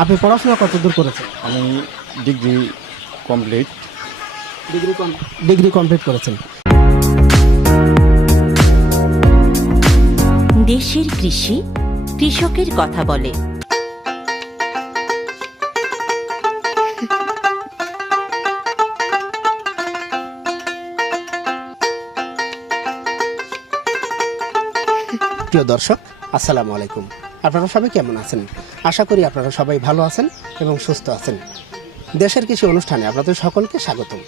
আপনি পড়াশোনা কত দূর করেছেন? আমি ডিগ্রি কমপ্লিট। ডিগ্রি কমপ্লিট করেছেন। দেশের কৃষি কৃষকের কথা বলে। প্রিয় দর্শক, আসসালামু আলাইকুম। আপনারা সবাই কেমন আছেন? আশা করি আপনারা সবাই ভালো আছেন এবং সুস্থ আছেন। দেশের কৃষি অনুষ্ঠানে আপনাদের সকলকে স্বাগতম।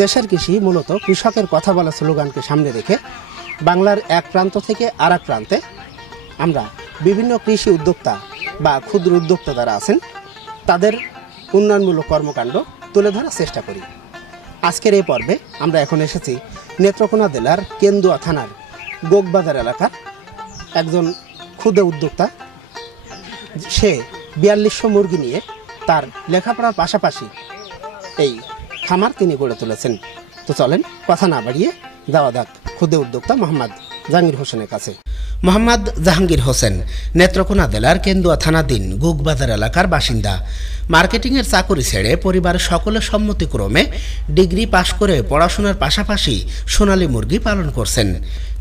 দেশের কৃষি মূলত কৃষকের কথা বলা স্লোগানকে সামনে রেখে বাংলার এক প্রান্ত থেকে আর এক প্রান্তে আমরা বিভিন্ন কৃষি উদ্যোক্তা বা ক্ষুদ্র উদ্যোক্তা যারা আছেন তাদের উন্নয়নমূলক কর্মকাণ্ড তুলে ধরার চেষ্টা করি। আজকের এই পর্বে আমরা এখন এসেছি নেত্রকোনা জেলার কেন্দুয়া থানার গোগবাজার এলাকার একজন ক্ষুদ্র উদ্যোক্তা। সে ৪২০০ মুরগি নিয়ে তার লেখাপড়ার পাশাপাশি এই খামার তিনি গড়ে তুলেছেন। তো চলেন কথা না বাড়িয়ে যাওয়া যাক ক্ষুদ্র উদ্যোক্তা মোহাম্মদ জাহাঙ্গীর হোসেনের কাছে। মোহাম্মদ জাহাঙ্গীর হোসেন নেত্রকোনা জেলার কেন্দুয়া থানাধীন গোগবাজার এলাকার বাসিন্দা। মার্কেটিংয়ের চাকরি ছেড়ে পরিবারের সকলের সম্মতিক্রমে ডিগ্রি পাশ করে পড়াশোনার পাশাপাশি সোনালী মুরগি পালন করছেন।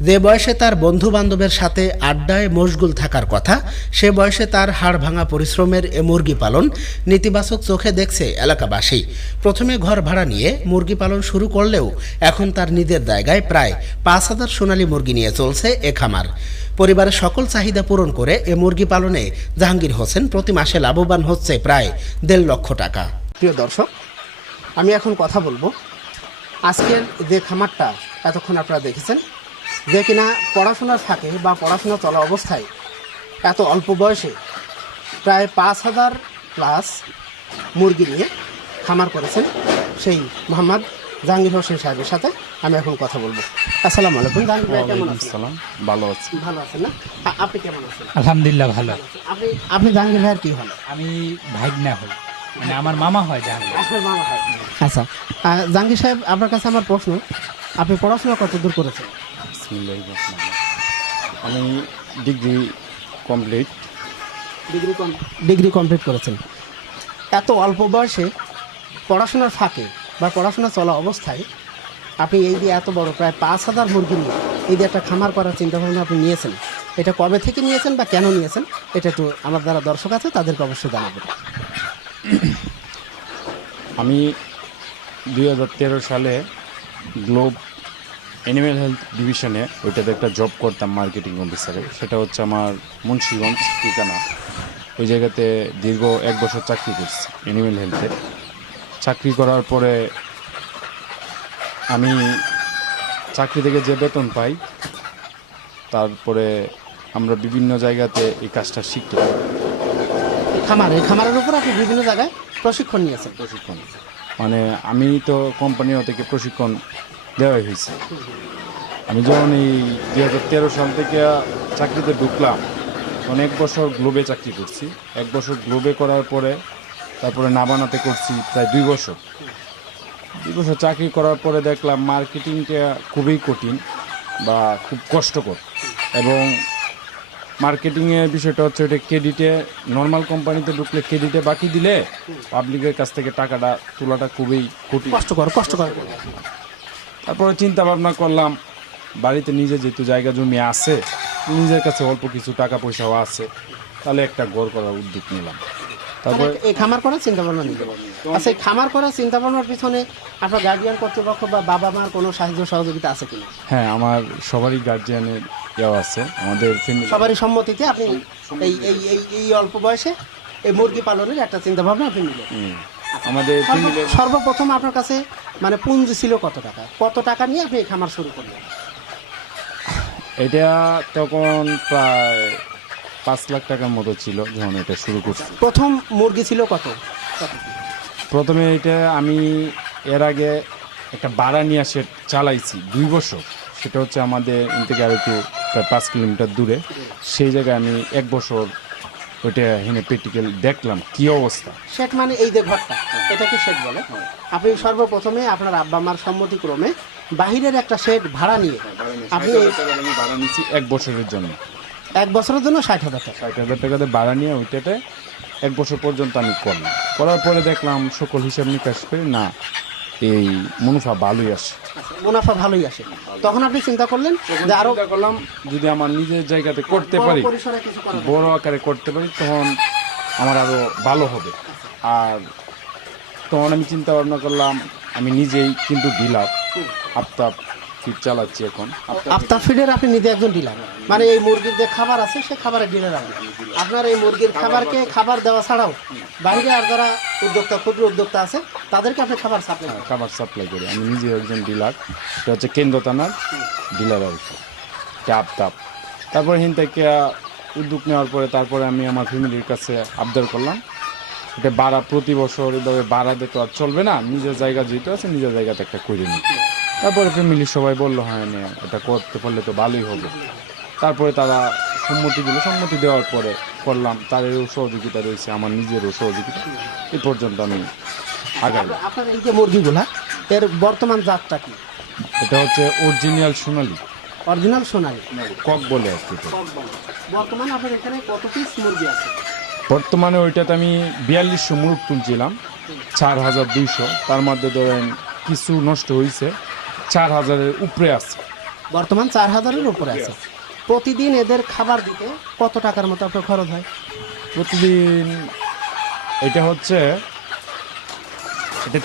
যে বয়সে তার বন্ধু বান্ধবের সাথে আড্ডায় মশগুল থাকার কথা, সে বয়সে তার হাড় ভাঙা পরিশ্রমের এ মুরগি পালন নেতিবাচক চোখে দেখছে এলাকাবাসী। প্রথমে ঘর ভাড়া নিয়ে মুরগি পালন শুরু করলেও এখন তার নিজের জায়গায় প্রায় ৫,০০০ সোনালী মুরগি নিয়ে চলছে এ খামার। পরিবারের সকল চাহিদা পূরণ করে এ মুরগি পালনে জাহাঙ্গীর হোসেন প্রতি মাসে লাভবান হচ্ছে প্রায় ১.৫ লক্ষ টাকা। প্রিয় দর্শক, আমি এখন কথা বলবো আজকের যে খামারটা এতক্ষণ আপনারা দেখেছেন, যে কিনা পড়াশোনার ফাঁকে বা পড়াশোনা চলা অবস্থায় এত অল্প বয়সে প্রায় ৫,০০০ প্লাস মুরগি নিয়ে খামার করেছেন, সেই মোহাম্মদ জাহাঙ্গীর হোসেন সাহেবের সাথে আমি এখন কথা বলবো। আসসালামু আলাইকুম। জাহাঙ্গীর ভাই কেমন আছেন? সালাম, ভালো আছি। ভালো আছেন না? আপনি কেমন আছেন? আলহামদুলিল্লাহ ভালো। আপনি জাহাঙ্গীর ভাইয়ের কি হন? আমি ভাইগনা হই, মানে আমার মামা হয় জাহাঙ্গীর। আপনার মামা হয়। আচ্ছা, জাহাঙ্গীর সাহেব, আপনার কাছে আমার প্রশ্ন, আপনি পড়াশোনা কত দূর করেছেন? আমি ডিগ্রি কমপ্লিট। ডিগ্রি কমপ্লিট করেছেন। এত অল্প বয়সে পড়াশোনার ফাঁকে বা পড়াশোনা চলা অবস্থায় আপনি এই যে এত বড় প্রায় ৫,০০০ মুরগি নিয়ে এই যে একটা খামার করার চিন্তাভাবনা আপনি নিয়েছেন, এটা কবে থেকে নিয়েছেন বা কেন নিয়েছেন, এটা একটু আমার যারা দর্শক আছে তাদেরকে অবশ্যই জানাবেন। আমি ২০১৩ সালে গ্লোব অ্যানিম্যাল হেলথ ডিভিশনে ওইটাতে একটা জব করতাম মার্কেটিং অফিসারে। সেটা হচ্ছে আমার মুন্সিগঞ্জ ঠিকানা। ওই জায়গাতে দীর্ঘ ১ বছর চাকরি করছি অ্যানিম্যাল হেলথে। চাকরি করার পরে আমি চাকরি থেকে যে বেতন পাই, তারপরে আমরা বিভিন্ন জায়গাতে এই কাজটা শিখতে পারি। এই খামারের উপর আপনি বিভিন্ন জায়গায় প্রশিক্ষণ নিয়েছেন? প্রশিক্ষণ মানে আমি তো কোম্পানিও থেকে প্রশিক্ষণ দেওয়া হয়েছে। আমি যখন এই ২০১৩ সাল থেকে চাকরিতে ঢুকলাম, অনেক বছর গ্লোবে চাকরি করছি। ১ বছর গ্লোবে করার পরে তারপরে নাবানাতে করছি প্রায় ২ বছর। ২ বছর চাকরি করার পরে দেখলাম মার্কেটিংটা খুবই কঠিন বা খুব কষ্টকর, এবং মার্কেটিংয়ের বিষয়টা হচ্ছে ওটা ক্রেডিটে, নর্মাল কোম্পানিতে ঢুকলে ক্রেডিটে বাকি দিলে পাবলিকের কাছ থেকে টাকাটা তোলাটা খুবই কঠিন, কষ্টকর। তারপরে চিন্তা ভাবনা করলাম, বাড়িতে নিজে যেহেতু জায়গা জমি আছে, নিজের কাছে অল্প কিছু টাকা পয়সাও আছে, তাহলে একটা ঘর করার উদ্যোগ নিলাম। তারপরে এই খামার করার চিন্তা ভাবনা নিতে পারবেন। আচ্ছা, এই খামার করার চিন্তা ভাবনার পিছনে আপনার গার্ডিয়ান কর্তৃপক্ষ বা বাবা মার কোনো সাহায্য সহযোগিতা আছে কিনা? হ্যাঁ, আমার সবারই গার্জিয়ানের ইয়েও আছে, আমাদের সবারই সম্মতিতে আপনি এই অল্প বয়সে এই মুরগি পালনের একটা চিন্তা ভাবনা আপনি নিলেন। আমাদের সর্বপ্রথম আপনার কাছে মানে পুঁজি ছিল কত টাকা নিয়ে আপনি এই খামার শুরু করলেন? এটা তখন প্রায় ৫ লাখ টাকার মতো ছিল যখন এটা শুরু করছি। প্রথম মুরগি ছিল কত? প্রথমে এটা আমি এর আগে একটা ভাড়া নিয়ে সেট চালাইছি ২ বছর। সেটা হচ্ছে আমাদের থেকে আর একটু প্রায় ৫ কিলোমিটার দূরে। সেই জায়গায় আমি ১ বছর ওইটা হেনে প্র্যাকটিক্যাল দেখলাম কি অবস্থা। শেড মানে এই যে ঘরটা, এটাকে শেড বলে। আপনি সর্বপ্রথমে আপনার আব্বা মার সম্মতিক্রমে বাহিরের একটা শেড ভাড়া নিয়ে আপনি ভাড়া নিচ্ছি ১ বছরের জন্য। 1 বছরের জন্য ৬০,০০০ টাকা। ৬০,০০০ টাকাতে ভাড়া নিয়ে ওইটাতে 1 বছর পর্যন্ত আমি করলাম, করার পরে দেখলাম সকল হিসাব নিকাশ করে না এই মুনাফা ভালোই আসে। মুনাফা ভালোই আসে, তখন আপনি চিন্তা করলেন যে আরো চিন্তা করলাম যদি আমার নিজের জায়গাতে করতে বড় পারি, পরিসরে কিছু করা যায়। বড় আকারে করতে পারি, তখন আমার আরো ভালো হবে। আর তখন আমি চিন্তা ভাবনা করলাম আমি নিজেই কিন্তু ডিলার, আফতাব ফিড চালাচ্ছি এখন। আফতাব ফিডের আপনি নিজে একজন ডিলার, মানে এই মুরগির যে খাবার আছে সে খাবারের ডিলার আপনি। আপনার এই মুরগির খাবারকে খাবার দেওয়া ছাড়াও বাইরে আর যারা উদ্যোক্তা, ক্ষুদ্র উদ্যোক্তা আছে তাদেরকে আপনি খাবার সাপ্লাই করেন। খাবার সাপ্লাই করি, আমি নিজে একজন ডিলার। এটা হচ্ছে কেন্দ্র থানার ডিলার আর কি, আফতাব। তারপরে হিন থেকে উদ্যোগ নেওয়ার পরে তারপরে আমি আমার ফ্যামিলির কাছে আবদার করলাম এটা ভাড়া প্রতি বছর এভাবে ভাড়া দিতে আর চলবে না, নিজের জায়গা যেহেতু আছে নিজের জায়গাতে একটা করে নিই। তারপরে ফ্যামিলির সবাই বললো হ্যাঁ নে, এটা করতে পারলে তো ভালোই হবে। তারপরে তারা সম্মতি দিল, সম্মতি দেওয়ার পরে করলাম। তাদেরও সহযোগিতা রয়েছে, আমার নিজেরও সহযোগিতা, এই পর্যন্ত আমি আগাই। আপনার এই যে মুরগিগুলা এর বর্তমান জাতটা কি? এটা হচ্ছে অরিজিনাল সোনালি অরিজিনাল সোনালী কক বলে আর কি। বর্তমান আপনার এখানে কত পিস মুরগি আছে? বর্তমানে ওইটাতে আমি 4200 মুরগ তুলছিলাম, 4200। তার মধ্যে ধরেন কিছু নষ্ট হয়েছে, 4000-এর উপরে আছে। বর্তমান 4000-এর উপরে আছে। প্রতিদিন এদের খাবার দিতে কত টাকার মতো আপনার খরচ হয়? প্রতিদিন এটা হচ্ছে এটা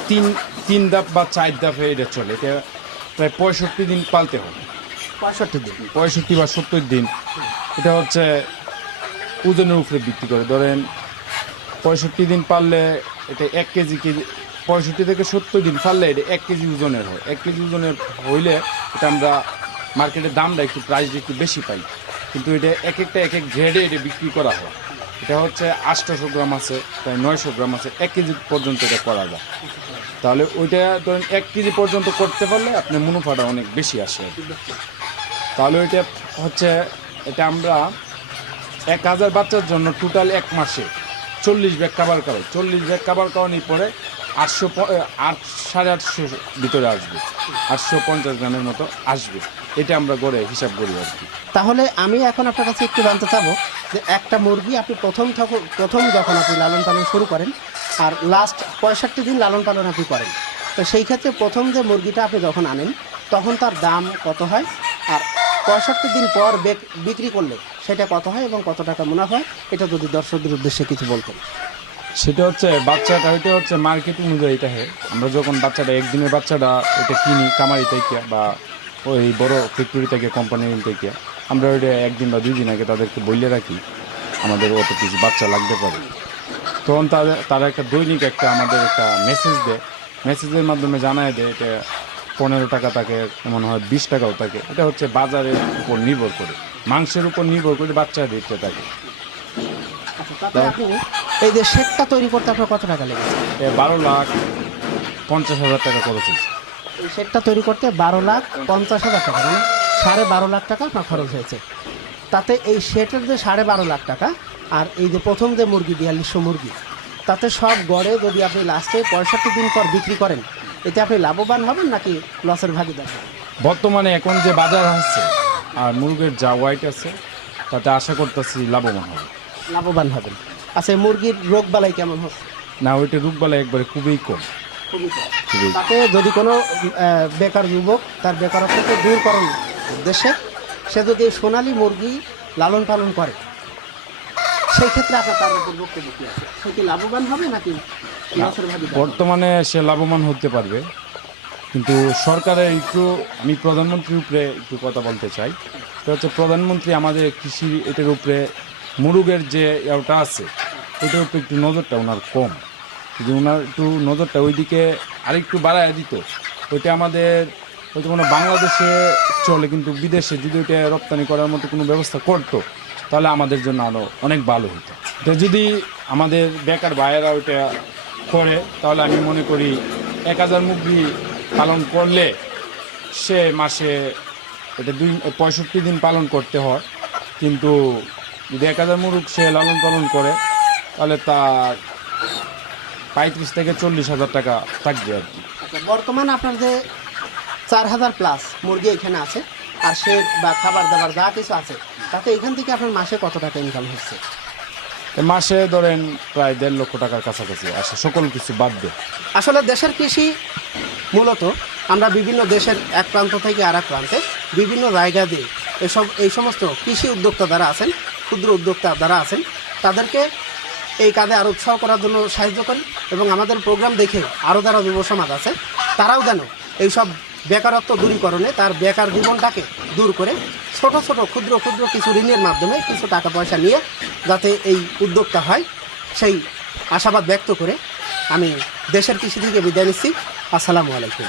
তিন ধাপ বা 4 ধাপে এটা চলে। এটা প্রায় 65 দিন পালতে হয়, 65 দিন। 65 বা 70 দিন। এটা হচ্ছে ওজনের উপরে ভিত্তি করে। ধরেন 65 দিন পারলে এটা 1 কেজি, 65 থেকে 70 দিন পারলে এটা 1 কেজি ওজনের হয়। 1 কেজি ওজনের হইলে এটা আমরা মার্কেটের দামটা একটু প্রাইস একটু বেশি পাই, কিন্তু এটা এক এক গ্রেডে এটা বিক্রি করা হয়। এটা হচ্ছে 800 গ্রাম আছে, প্রায় 900 গ্রাম আছে, 1 কেজি পর্যন্ত এটা করা যায়। তাহলে ওইটা ধরেন 1 কেজি পর্যন্ত করতে পারলে আপনার মুনাফাটা অনেক বেশি আসে আর কি। তাহলে ওইটা হচ্ছে এটা আমরা 1000 বাচ্চার জন্য টোটাল 1 মাসে 40 ব্যাগ খাবার খাওয়াই। 40 ব্যাগ খাবার খাওয়ানোর পরে 850 ভিতরে আসবে, 850 গ্রামের মতো আসবে। এটা আমরা গড়ে হিসাব করি আর কি। তাহলে আমি এখন আপনার কাছে একটু জানতে চাবো যে একটা মুরগি আপনি প্রথম যখন আপনি লালন পালন শুরু করেন আর লাস্ট 65 দিন লালন পালন আপনি করেন, তো সেই ক্ষেত্রে প্রথম যে মুরগিটা আপনি যখন আনেন তখন তার দাম কত হয়, আর 65 দিন পর বিক্রি করলে সেটা কত হয় এবং কত টাকা মুনাফা হয়, এটা যদি দর্শকদের উদ্দেশ্যে কিছু বলতেন। সেটা হচ্ছে বাচ্চাটা, ওইটা হচ্ছে মার্কেট অনুযায়ী এটা হয়। আমরা যখন বাচ্চাটা একদিনের বাচ্চাটা এটা কিনি কামারি থেকে বা ওই বড় ফ্যাক্টরি থেকে, কোম্পানি থেকে, আমরা ওইটা 1 দিন বা 2 দিন আগে তাদেরকে বলে রাখি আমাদের অত কিছু বাচ্চা লাগতে পারে। তখন তারা একটা দৈনিক আমাদের একটা মেসেজ দেয়, মেসেজের মাধ্যমে জানায় দেয় এটা 15 টাকা থাকে, এমন হয় 20 টাকাও থাকে। এটা হচ্ছে বাজারের উপর নির্ভর করে, মাংসের উপর নির্ভর করে বাচ্চার রেটটা থাকে। তাতে আপনি এই যে শেডটা তৈরি করতে আপনার কত টাকা লেগেছে? 12,50,000 টাকা খরচ হয়েছে। এই শেডটা তৈরি করতে 12,50,000 টাকা, মানে 12.5 লাখ টাকা আপনার খরচ হয়েছে। তাতে এই শেডের যে 12.5 লাখ টাকা আর এই যে প্রথম যে মুরগি 4200 মুরগি, তাতে সব গড়ে যদি আপনি লাস্টে 65 দিন পর বিক্রি করেন, এতে আপনি লাভবান হবেন নাকি লসের ভাগিদার হবেন? বর্তমানে এখন যে বাজার আছে আর মুরগের যা ওয়াইট আছে, তাতে আশা করতেছি লাভবান হবে। লাভবান হবেন। আচ্ছা, এই মুরগির রোগ বালাই কেমন হচ্ছে? না, ওইটা রোগবালা একবারে খুবই কম। খুবই। তাতে যদি কোনো বেকার যুবক তার বেকারত্বকে দূর করার উদ্দেশ্যে সে যদি সোনালী মুরগি লালন পালন করে, সেই ক্ষেত্রে আপনার তার উপর বক্তব্য কি আছে? সে কি লাভবান হবে নাকি লসের ভাগিদার? বর্তমানে সে লাভবান হতে পারবে, কিন্তু সরকারের একটু, আমি প্রধানমন্ত্রীর উপরে একটু কথা বলতে চাই। সেটা হচ্ছে প্রধানমন্ত্রী আমাদের কৃষি এটার উপরে মুরগের যে ওটা আছে ওইটার উপরে একটু নজরটা ওনার কম। যদি ওনার একটু নজরটা ওইদিকে আরেকটু বাড়ায় দিত, ওইটা আমাদের হয়তো কোনো বাংলাদেশে চলে, কিন্তু বিদেশে যদি ওইটা রপ্তানি করার মতো কোনো ব্যবস্থা করতো তাহলে আমাদের জন্য আরও অনেক ভালো হতো। তো যদি আমাদের বেকার ভাইয়েরা ওইটা করে, তাহলে আমি মনে করি 1000 মুরগি পালন করলে সে মাসে এটা 65 দিন পালন করতে হয়, কিন্তু যদি 1000 মুরগ সে লালন পালন করে তাহলে তার 35 থেকে 40,000 টাকা থাকবে আর কি। বর্তমান আপনার যে 4000 প্লাস মুরগি এখানে আছে আর শেড বা খাবার দাবার যা কিছু আছে, তাতে এখান থেকে আপনার মাসে কত টাকা ইনকাম হচ্ছে? মাসে ধরেন প্রায় 1.5 লক্ষ টাকার কাছাকাছি আসে, সকল কিছু বাদ দিয়ে। আসলে দেশের কৃষি মূলত আমরা বিভিন্ন দেশের এক প্রান্ত থেকে আর এক প্রান্তে বিভিন্ন জায়গা দিয়ে এই সমস্ত কৃষি উদ্যোক্তা যারা আছেন, ক্ষুদ্র উদ্যোক্তা যারা আছেন, তাদেরকে এই কাজে আরও উৎসাহ করার জন্য সাহায্য করি এবং আমাদের প্রোগ্রাম দেখে আরও যারা যুব সমাজ আছে তারাও যেন এইসব বেকারত্ব দূরীকরণে তার বেকার জীবনটাকে দূর করে ছোট ছোট ক্ষুদ্র ক্ষুদ্র কিছু ঋণের মাধ্যমে কিছু টাকা পয়সা নিয়ে যাতে এই উদ্যোক্তা হয়, সেই আশাবাদ ব্যক্ত করে আমি দেশের কৃষি থেকে বিদায় নিচ্ছি। আসসালামু আলাইকুম।